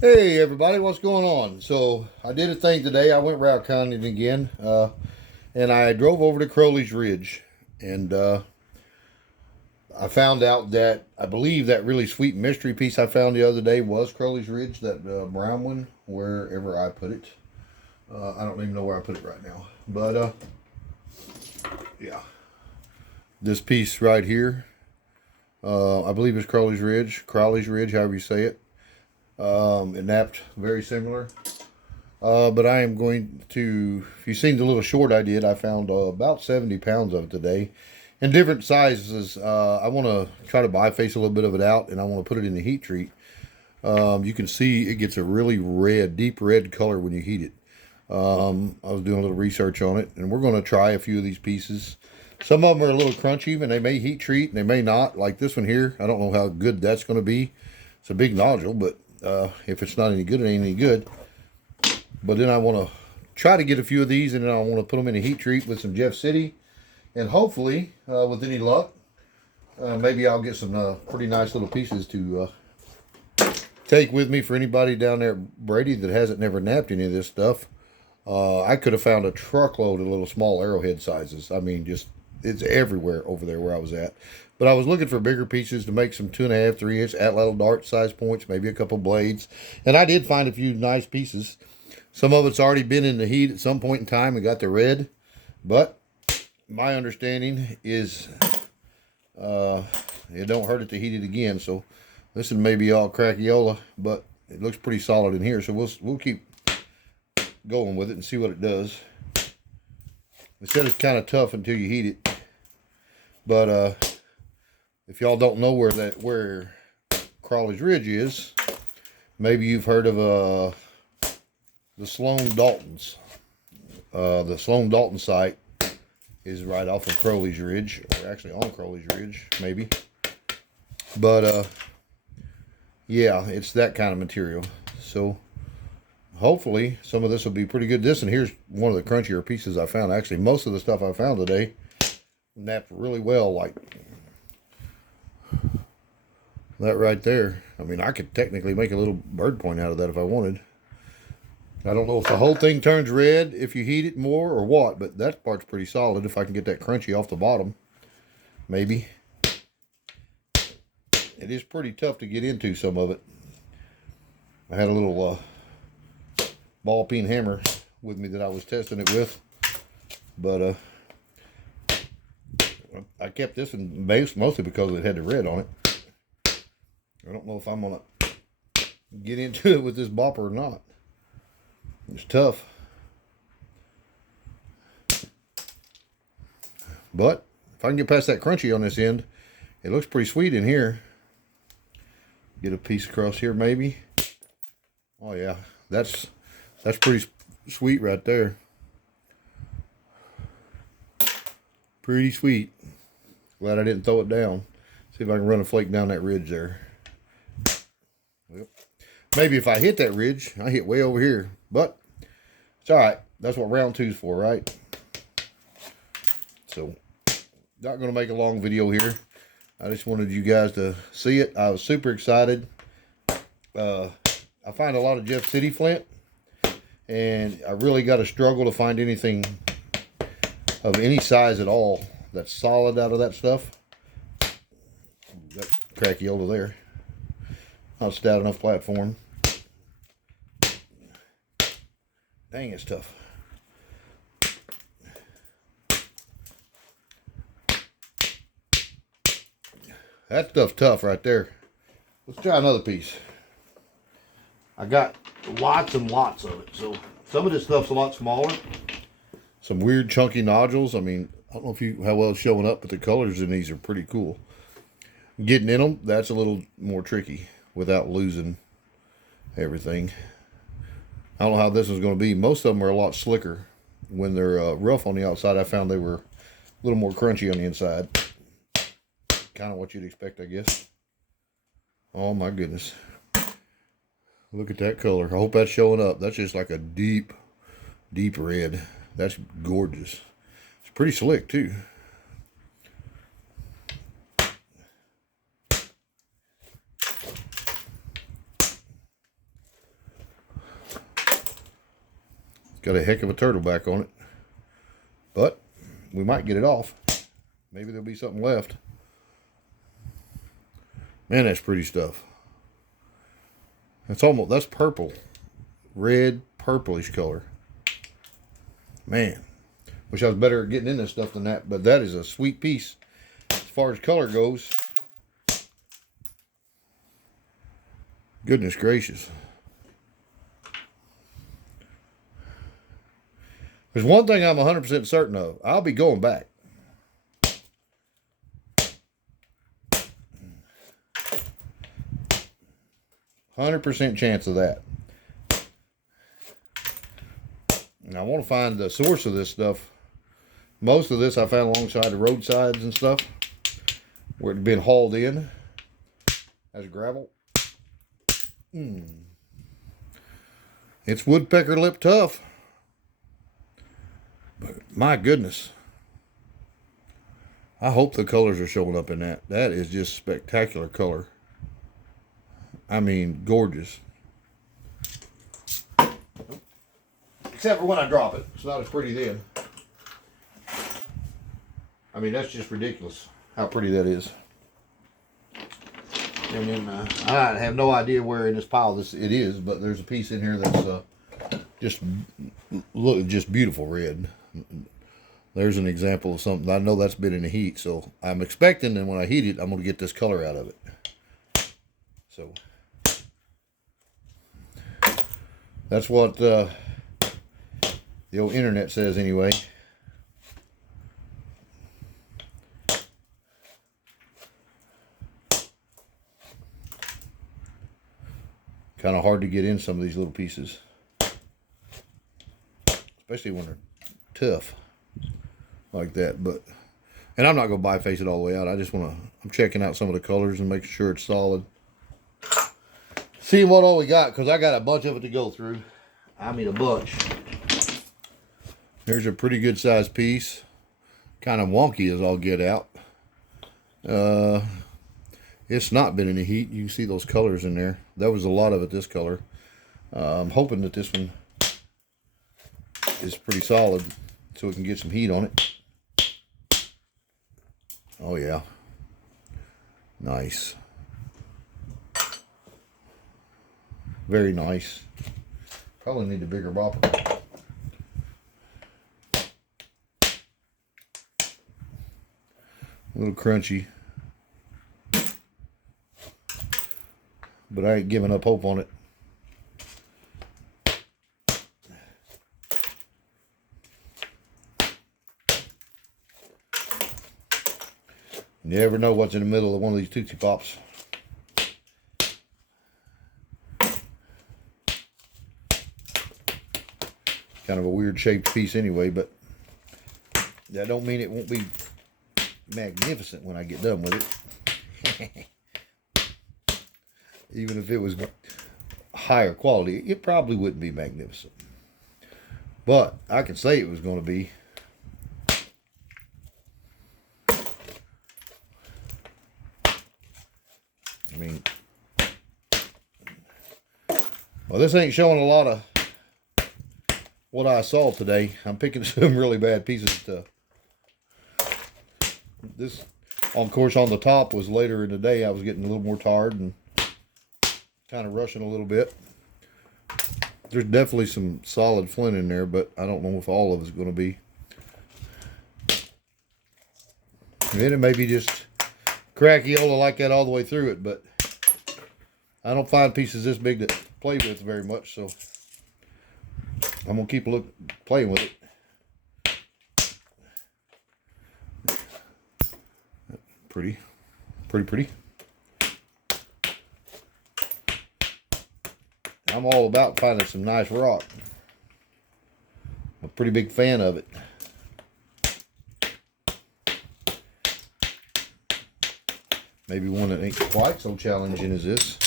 Hey everybody, what's going on? So I did a thing today. I went route counting again, and I drove over to Crowley's Ridge, and I found out that I believe that really sweet mystery piece I found the other day was Crowley's Ridge, that brown one, wherever I put it. I don't even know where I put it right now, but yeah, this piece right here, I believe it's Crowley's Ridge, however you say it. It napped very similar. But I am going to, if you've seen the little short I did, I found about 70 pounds of it today in different sizes. I want to try to biface a little bit of it out, and I want to put it in the heat treat. You can see it gets a really red, deep red color when you heat it. I was doing a little research on it, and we're going to try a few of these pieces. Some of them are a little crunchy, and they may heat treat, and they may not. Like this one here, I don't know how good that's going to be. It's a big nodule, but if it's not any good, it ain't any good. But then I want to try to get a few of these, and then I want to put them in a heat treat with some Jeff City. And hopefully, with any luck, maybe I'll get some pretty nice little pieces to take with me for anybody down there at Brady that hasn't never napped any of this stuff. I could have found a truckload of little small arrowhead sizes. I mean, just it's everywhere over there where I was at. But I was looking for bigger pieces to make some 2.5, 3 inch atlatl dart size points, maybe a couple blades. And I did find a few nice pieces. Some of it's already been in the heat at some point in time and got the red. But my understanding is it don't hurt it to heat it again. So this is maybe all crackliola, but it looks pretty solid in here. So we'll keep going with it and see what it does. They said it's kind of tough until you heat it. But if y'all don't know where Crowley's Ridge is, maybe you've heard of the Sloan Daltons. The Sloan Dalton site is right off of Crowley's Ridge, or actually on Crowley's Ridge, maybe. But yeah, it's that kind of material. So hopefully some of this will be pretty good. This, and here's one of the crunchier pieces I found. Actually, most of the stuff I found today napped really well, like that right there. I mean, I could technically make a little bird point out of that if I wanted. I don't know if the whole thing turns red if you heat it more or what, but that part's pretty solid if I can get that crunchy off the bottom. Maybe. It is pretty tough to get into, some of it. I had a little ball peen hammer with me that I was testing it with, but I kept this one mostly because it had the red on it. I don't know if I'm going to get into it with this bopper or not. It's tough. But if I can get past that crunchy on this end, it looks pretty sweet in here. Get a piece across here maybe. Oh yeah, that's pretty sweet right there. Pretty sweet. Glad I didn't throw it down. See if I can run a flake down that ridge there. Well, maybe if I hit that ridge, I hit way over here. But it's all right. That's what round two's for, right? So, not going to make a long video here. I just wanted you guys to see it. I was super excited. I find a lot of Jeff City flint, and I really got to struggle to find anything of any size at all that's solid out of that stuff. That crackliola there. Not a stout enough platform. Dang, it's tough. That stuff's tough right there. Let's try another piece. I got lots and lots of it. So some of this stuff's a lot smaller. Some weird chunky nodules. I mean, I don't know how well it's showing up, but the colors in these are pretty cool. Getting in them, that's a little more tricky without losing everything. I don't know how this is going to be. Most of them are a lot slicker. When they're rough on the outside, I found they were a little more crunchy on the inside. Kind of what you'd expect, I guess. Oh my goodness. Look at that color. I hope that's showing up. That's just like a deep, deep red. That's gorgeous. It's pretty slick too. Got a heck of a turtle back on it. But we might get it off. Maybe there'll be something left. Man, that's pretty stuff. That's purple. Red, purplish color. Man. Wish I was better at getting in this stuff than that. But that is a sweet piece. As far as color goes. Goodness gracious. There's one thing I'm 100% certain of. I'll be going back. %100 chance of that. And I want to find the source of this stuff. Most of this I found alongside the roadsides and stuff, where it had been hauled in as gravel. It's woodpecker lip tough. But my goodness. I hope the colors are showing up in that. That is just spectacular color. I mean, gorgeous. Except for when I drop it. It's not as pretty then. I mean, that's just ridiculous how pretty that is. And then I have no idea where in this pile it is, but there's a piece in here that's just beautiful red. There's an example of something. I know that's been in the heat, so I'm expecting that when I heat it, I'm going to get this color out of it. So that's what the old internet says anyway. Kind of hard to get in some of these little pieces, especially when they're tough like that. But and I'm not going to biface it all the way out. I just want to, I'm checking out some of the colors and making sure it's solid. See what all we got, because I got a bunch of it to go through. I mean a bunch. There's a pretty good sized piece. Kind of wonky as all get out. It's not been in the heat. You can see those colors in there. That was a lot of it this color. I'm hoping that this one is pretty solid so we can get some heat on it. Oh yeah. Nice. Very nice. Probably need a bigger bopper. A little crunchy. But I ain't giving up hope on it. You never know what's in the middle of one of these Tootsie Pops. Kind of a weird shaped piece anyway, but that don't mean it won't be magnificent when I get done with it. Even if it was higher quality, it probably wouldn't be magnificent. But I can say it was going to be. I mean, well, this ain't showing a lot of what I saw today. I'm picking some really bad pieces to this. Of course, on the top was later in the day. I was getting a little more tired and kind of rushing a little bit. There's definitely some solid flint in there, but I don't know if all of it's going to be. And it may be just crackiola like that all the way through it, but I don't find pieces this big to play with very much, so I'm going to keep playing with it. Pretty. I'm all about finding some nice rock. I'm a pretty big fan of it. Maybe one that ain't quite so challenging as this,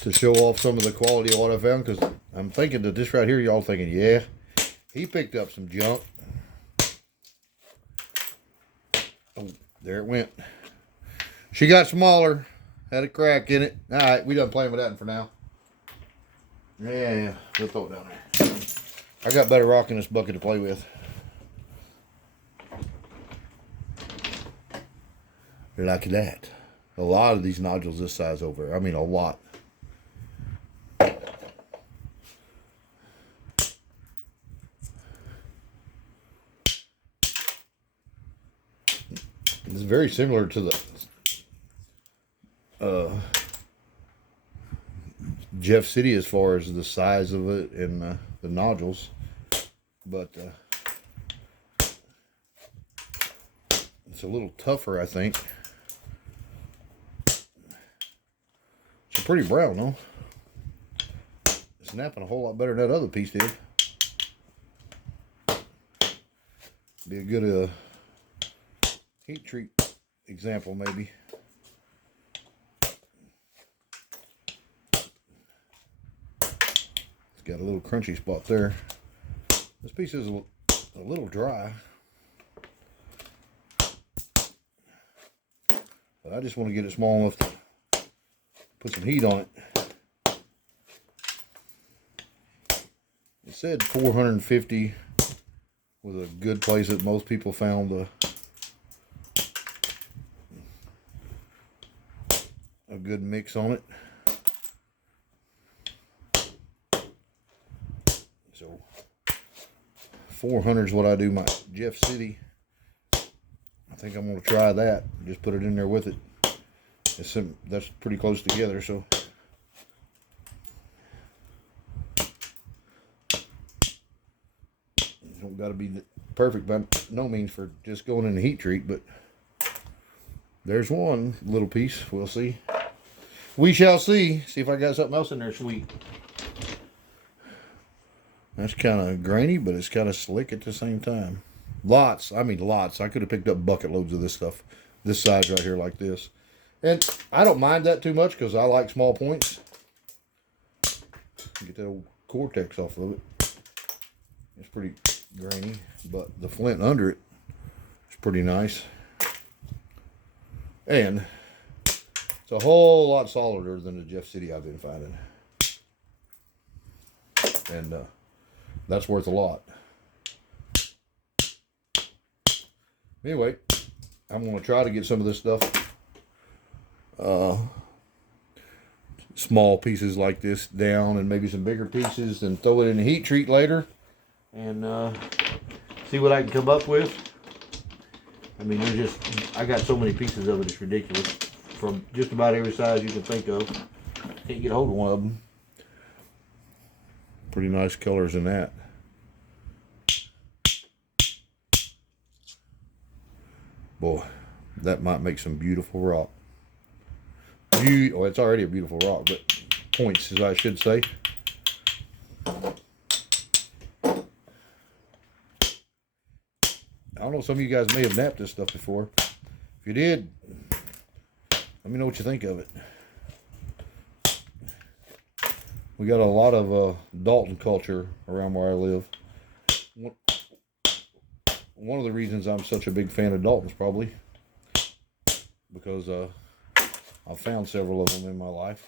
to show off some of the quality of what I found, because I'm thinking that this right here, y'all thinking, yeah, he picked up some junk. Oh, there it went. She got smaller, had a crack in it. All right, we done playing with that one for now. Yeah, we'll throw it down there. I got better rock in this bucket to play with. Like that. A lot of these nodules this size over. I mean, a lot. It's very similar to the Jeff City as far as the size of it and the nodules, but it's a little tougher, I think. It's pretty brown, though. It's snapping a whole lot better than that other piece did. Be a good heat treat example, maybe. It's got a little crunchy spot there. This piece is a little dry, but I just want to get it small enough to put some heat on it. It said 450 was a good place that most people found a good mix on it. So 400 is what I do my Jeff City. I think I'm going to try that. Just put it in there with it. That's pretty close together, so don't got to be perfect by no means for just going in the heat treat, but there's one little piece. We'll see. We shall see. See if I got something else in there sweet. That's kind of grainy, but it's kind of slick at the same time. Lots. I mean, lots. I could have picked up bucket loads of this stuff. This size right here like this. And I don't mind that too much because I like small points. Get that old cortex off of it. It's pretty grainy, but the flint under it is pretty nice. And it's a whole lot solider than the Jeff City I've been finding. And that's worth a lot. Anyway, I'm going to try to get some of this stuff, small pieces like this down, and maybe some bigger pieces, and throw it in a heat treat later, and see what I can come up with. I mean, I got so many pieces of it, it's ridiculous. From just about every size you can think of. Can't get a hold of one of them. Pretty nice colors in that. Boy, that might make some beautiful rock. Oh, it's already a beautiful rock, but points, as I should say. I don't know, some of you guys may have napped this stuff before. If you did, let me know what you think of it. We got a lot of Dalton culture around where I live. One of the reasons I'm such a big fan of Dalton's probably because I've found several of them in my life.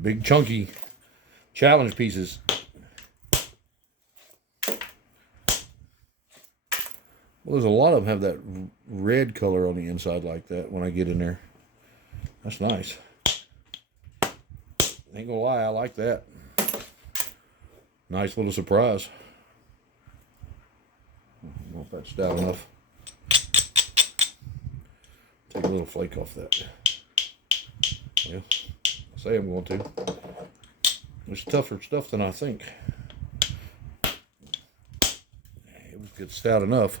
Big chunky challenge pieces. Well, there's a lot of them have that red color on the inside like that when I get in there. That's nice. Ain't gonna lie, I like that. Nice little surprise. I don't know if that's stout enough. Take a little flake off that. Yeah, I say I'm going to. It's tougher stuff than I think. It was good stout enough.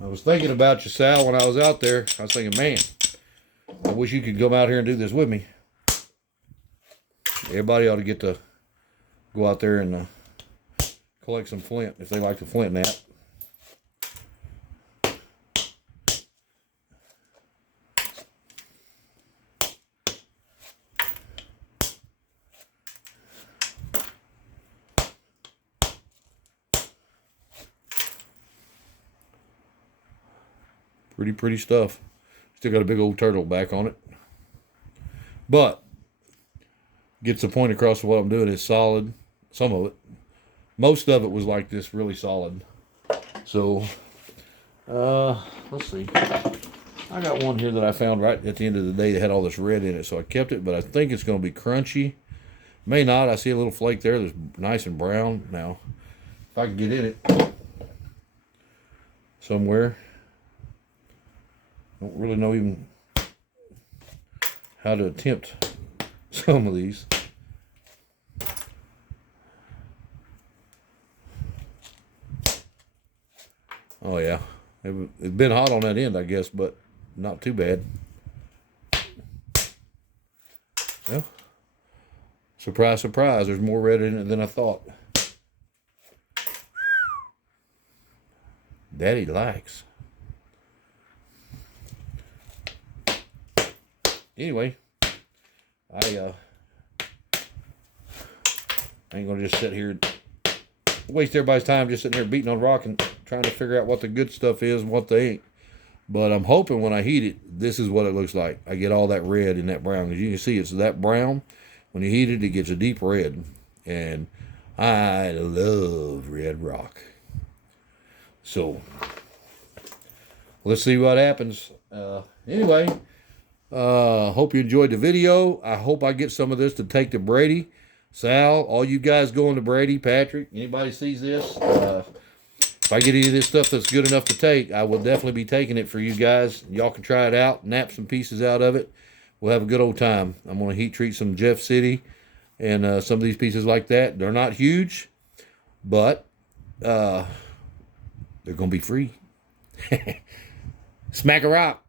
I was thinking about you, Sal, when I was out there. I was thinking, man, I wish you could come out here and do this with me. Everybody ought to get to go out there and collect some flint if they like the flint nap. Pretty stuff. Still got a big old turtle back on it. But gets the point across of what I'm doing is solid. Some of it. Most of it was like this, really solid. So, let's see. I got one here that I found right at the end of the day that had all this red in it, so I kept it, but I think it's going to be crunchy. May not. I see a little flake there that's nice and brown. Now, if I can get in it somewhere. Don't really know even how to attempt some of these. Oh yeah, it's been hot on that end, I guess, but not too bad. Well, surprise, surprise, there's more red in it than I thought. Daddy likes. Anyway, I ain't gonna just sit here and waste everybody's time just sitting here beating on rock and trying to figure out what the good stuff is and what they ain't. But I'm hoping when I heat it, this is what it looks like. I get all that red and that brown. As you can see, it's that brown. When you heat it, it gets a deep red. And I love red rock. So, let's see what happens. Anyway. Hope you enjoyed the video. I hope I get some of this to take to Brady, Sal, all you guys going to Brady, Patrick, anybody sees this. If I get any of this stuff that's good enough to take, I will definitely be taking it for you guys. Y'all can try it out, nap some pieces out of it. We'll have a good old time. I'm going to heat treat some Jeff City and some of these pieces like that. They're not huge, but they're going to be free. Smack a rock.